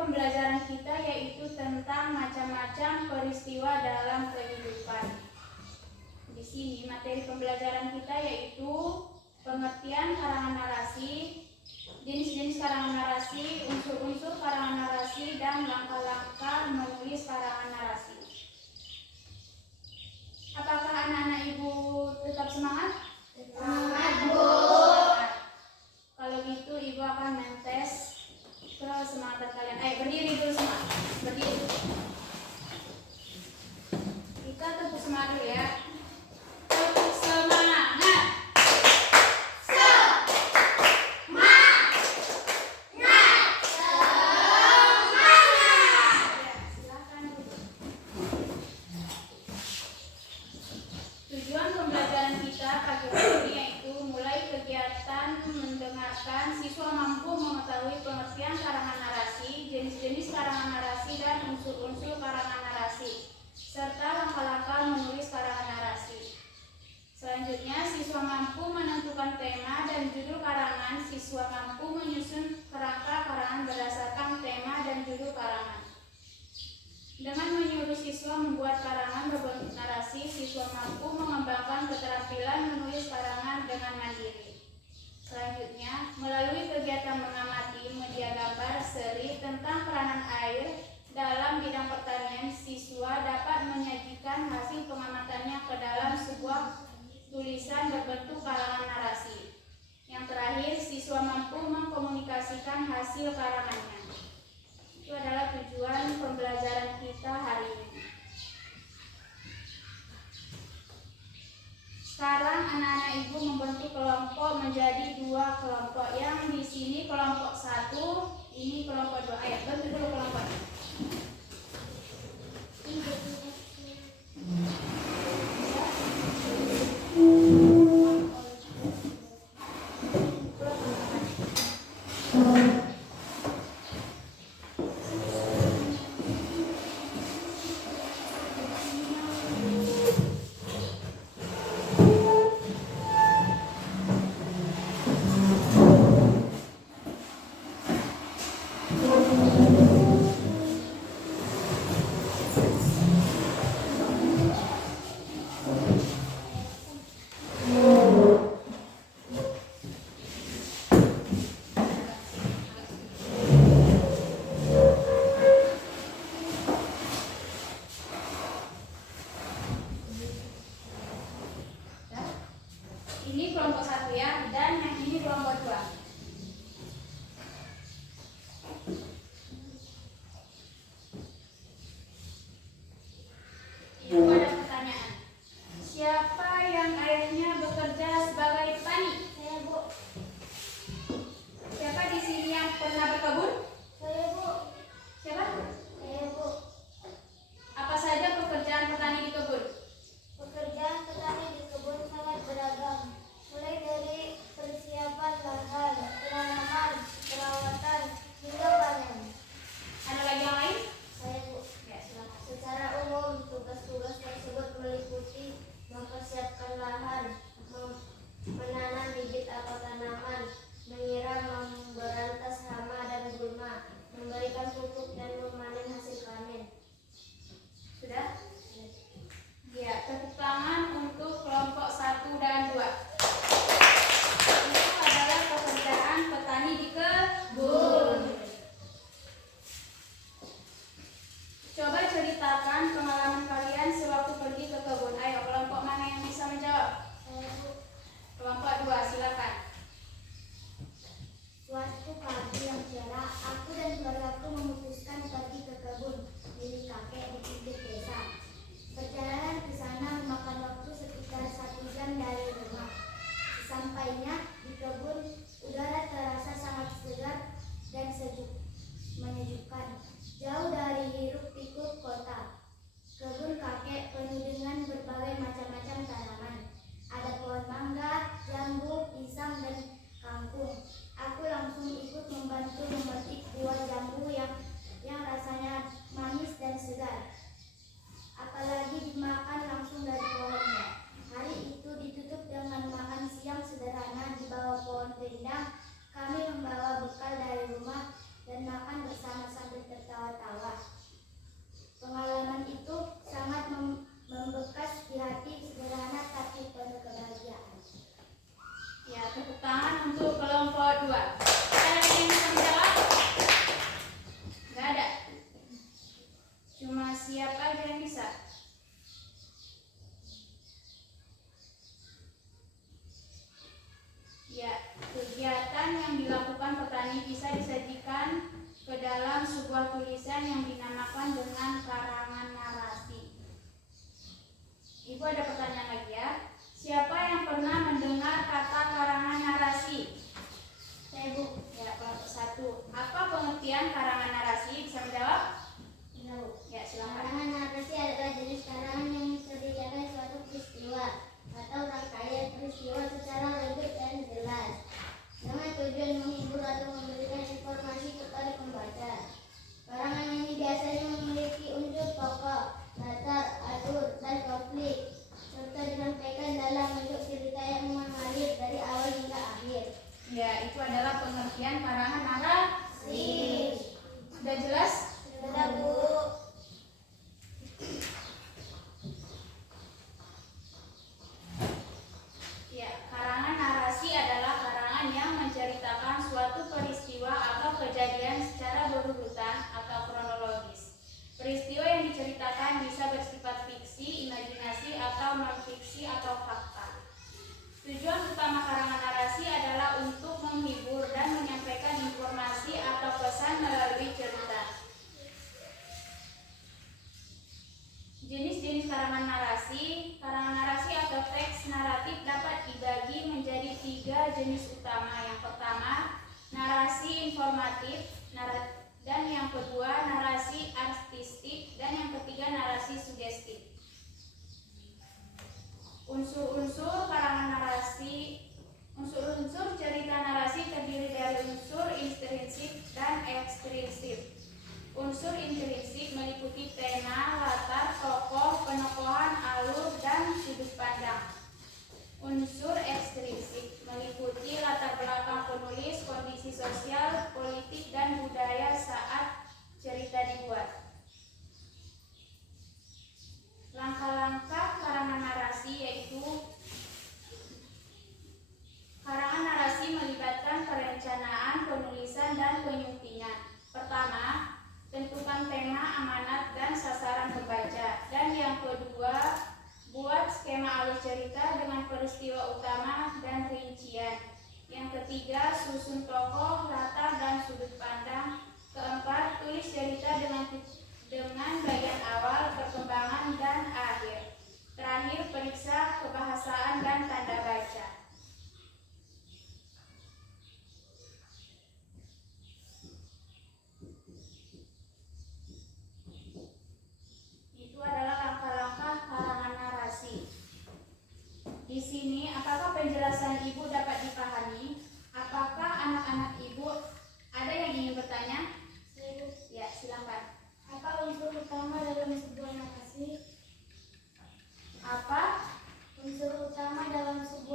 pembelajaran kita yaitu tentang macam-macam peristiwa dalam kehidupan. Di sini materi pembelajaran kita yaitu pengertian karangan narasi, jenis-jenis karangan narasi, unsur-unsur karangan narasi, dan langkah-langkah menulis karangan narasi. Apakah anak-anak Ibu tetap semangat? Semangat, Bu. Kalau gitu Ibu akan mentes ke semangat kalian. Ayo berdiri dulu semua. Berdiri. Kita tepuk semangat dulu ya. Tepuk semangat. Tujuan pembelajaran kita pagi ini yaitu mulai kegiatan mendengarkan, siswa mampu mengetahui pengertian karangan narasi, jenis-jenis karangan narasi, dan unsur-unsur karangan narasi, serta langkah-langkah menulis karangan narasi. Selanjutnya, siswa mampu menentukan tema dan judul karangan. Siswa mampu menyusun kerangka karangan berdasarkan tema dan judul karangan. Dengan menyuruh siswa membuat karangan berbentuk narasi, siswa mampu mengembangkan keterampilan menulis karangan dengan mandiri. Selanjutnya, melalui kegiatan mengamati media gambar seri tentang peranan air dalam bidang pertanian, siswa dapat menyajikan hasil pengamatannya ke dalam sebuah tulisan berbentuk karangan narasi. Yang terakhir, siswa mampu mengkomunikasikan hasil karangannya. Itu adalah tujuan pembelajaran kita hari ini. Sekarang anak-anak Ibu membentuk kelompok menjadi 2 kelompok. Yang di sini kelompok 1, ini kelompok 2. Ayo bentuk dulu kelompoknya. Ini kelompok 1 ya, dan yang ini kelompok 2. Ibu ada pertanyaan. Siapa yang ayahnya bekerja sebagai petani? Saya, Bu. Siapa di sini yang pernah berkebun? Saya, Bu. Siapa? Saya, Bu. Apa saja pekerjaan petani di kebun? Pekerjaan petani di kebun sangat beragam, mulai dari persiapan lahan, penanaman, perawatan, hingga panen. Ada lagi yang lain? Saya, Bu. Ya, silakan. Secara umum, tugas-tugas tersebut meliputi mempersiapkan lahan, menanam bibit atau tanaman, menyiram, memberantas hama dan gulma, memberikan pupuk, dan memanen hasil panen. Sudah? Ya, tepuk tangan untuk kelompok 1 dan 2. Itu adalah pekerjaan petani di kebun. Coba ceritakan pengalaman kalian sewaktu pergi ke kebun. Ayo, kelompok mana yang bisa menjawab? Saya, Bu. Kelompok 2, silakan. Suatu pagi yang cerah, aku dan keluargaku memutuskan pergi ke kebun milik kakek di pinggir desa. Perjalanan ke sana memakan waktu sekitar 1 jam dari rumah. Sesampainya di kebun, udara terasa sangat segar dan sejuk, menyejukkan, jauh dari hiruk-pikuk kota. Kebun kakek penuh dengan berbagai macam-macam tanaman. Ada pohon mangga, jambu, pisang, dan kangkung. Aku langsung ikut membantu memetik buah jambu yang dilakukan petani bisa disajikan ke dalam sebuah tulisan yang dinamakan dengan karangan narasi. Ibu ada pertanyaan lagi ya. Siapa yang pernah mendengar kata karangan narasi? Saya, Bu. Ya, kelompok 1. Apa pengertian karangan narasi? Bisa menjawab? Iya, Bu. Ya, silakan. Karangan narasi adalah jenis karangan yang menceritakan suatu peristiwa atau rangkaian peristiwa secara rinci dan jelas, dengan tujuan menghibur atau memberikan informasi kepada pembaca. Karangan ini biasanya memiliki unsur pokok, latar, alur, dan konflik, serta disampaikan dalam bentuk cerita yang mengalir dari awal hingga akhir. Ya, itu adalah pengertian karangan narasi. Sudah jelas? Sudah, Bu. Ya, karangan narasi adalah karangan yang menceritakan suatu peristiwa atau kejadian secara berurutan atau kronologis. Peristiwa yang diceritakan bisa bersifat fiksi, imajinasi, atau non-fiksi atau fakta. Tujuan utama karangan narasi adalah untuk menghibur dan menyampaikan informasi atau pesan melalui cerita. Jenis-jenis karangan narasi. Karangan narasi atau teks naratif dapat dibagi menjadi 3 jenis utama. Yang pertama, narasi informatif, dan yang kedua, narasi artistik, dan yang ketiga, narasi sugestif. Unsur-unsur karangan narasi. Unsur-unsur cerita narasi terdiri dari unsur intrinsik dan ekstrinsik. Unsur intrinsik meliputi tema, latar, tokoh, penokohan, alur, dan sudut pandang. Unsur ekstrinsik meliputi latar belakang penulis, kondisi sosial, politik, dan budaya saat cerita dibuat. Langkah-langkah karangan narasi yaitu: karangan narasi melibatkan perencanaan, penulisan, dan penyuntingan. Pertama, tentukan tema, amanat, dan sasaran pembaca. Dan yang kedua, buat skema alur cerita dengan peristiwa utama dan rincian. Yang ketiga, susun tokoh, latar, dan sudut pandang. Keempat, tulis cerita dengan bagian awal, perkembangan, dan akhir. Terakhir, periksa kebahasaan dan tanda baca. Itu adalah langkah-langkah karangan narasi. Di sini, apakah penjelasan Ibu dapat dipahami? Apakah anak-anak Ibu ada yang ingin bertanya? Ya, silakan. Apa unsur utama dalam sebuah narasi? Apa? Unsur utama dalam sebuah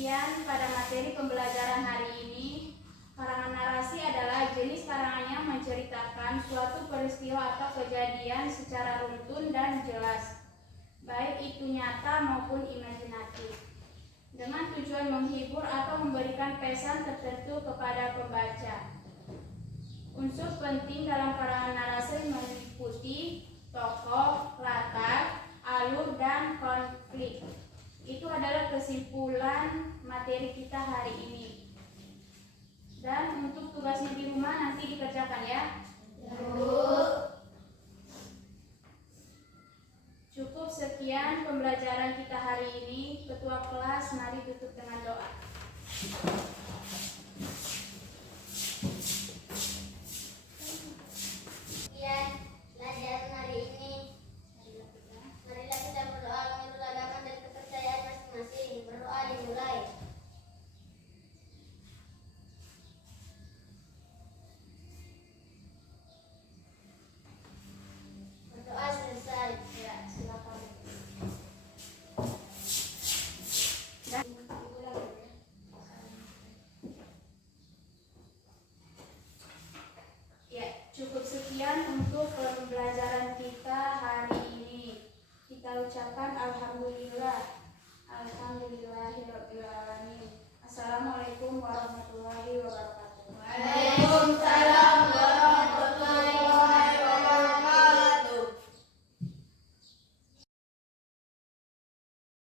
Demikian pada materi pembelajaran hari ini. Karangan narasi adalah jenis karangan yang menceritakan suatu peristiwa atau kejadian secara runtun dan jelas, baik itu nyata maupun imajinatif, dengan tujuan menghibur atau memberikan pesan tertentu kepada pembaca. Unsur penting dalam karangan narasi meliputi tokoh, latar, alur, dan konflik. Itu adalah kesimpulan materi kita hari ini. Dan untuk tugasnya di rumah nanti dikerjakan ya. Cukup sekian pembelajaran kita hari ini. Ketua kelas, mari tutup dengan doa. Sekian pelajaran hari ini. Marilah kita berdoa menurut agama dan kepercayaan masing-masing. Berdoa dimulai. Berdoa selesai. Ya, silakan. Ya, cukup sekian untuk pembelajaran kita hari ini. Kita ucapkan alhamdulillah. Alhamdulillahirabbil alamin. Assalamualaikum warahmatullahi wabarakatuh. Waalaikumsalam.